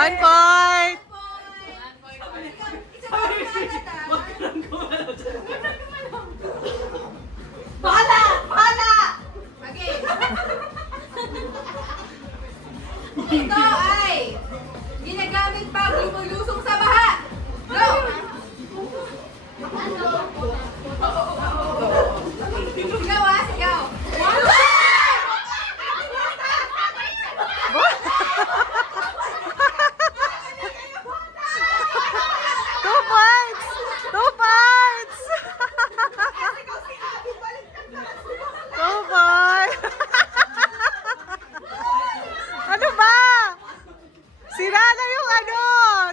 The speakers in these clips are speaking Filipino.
1 point! Bahala! Bahala! Okay. Ito ay ginagamit pag lumulusong sa baha. Go! Sigaw ah, sigaw. Two points! 2 points! 2 points! Ano ba? Sira na yung ano,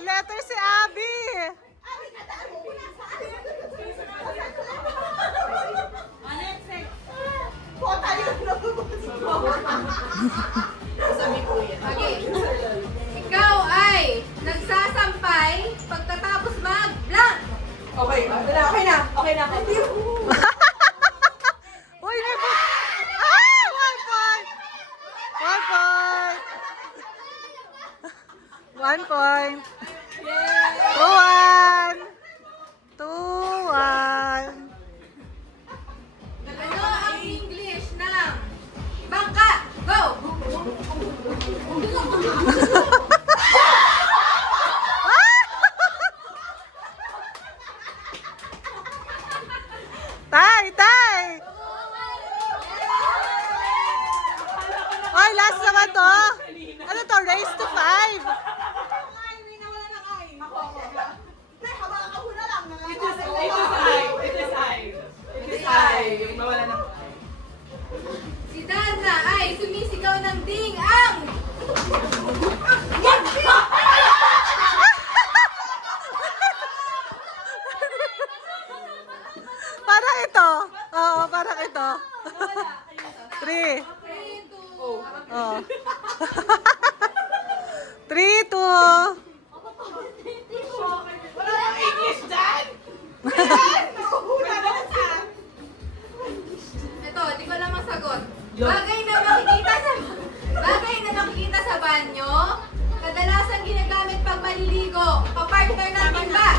letter si Abby. Okay. Ikaw ay nagsasampay pagkatapos mag-blank. Okay, okay na. Okay na. Uy, may book. Ah! 1 point! 1 point! 1 point! 2-1! 2-1! Ano ang English ng bangka? Go! Tay! Tay! Oy, last naman to! Ano to? Race to 5! Si Dana ay sumisigaw ng ding ang Parang ito. Oo, parang ito. 3. 3, 2, Oh. 3, 2. Ito, di ko lang masagot. Bagay na nakikita sa banyo, kadalasan ginagamit pag maliligo. Kapartner natin ba?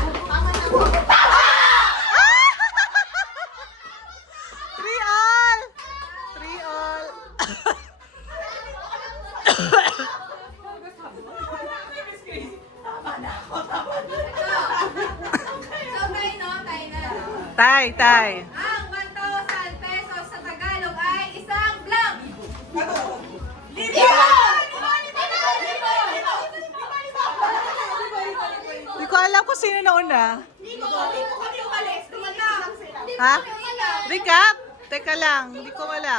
3 all. 3 all. So, tayo no? Tayo na, no? Tay, tay. Ang 1,000 pesos sa Tagalog ay isang blank. Hindi ko alam kung sino nauna. Ikaw. Ha? Recap? Teka lang, hindi ko alam.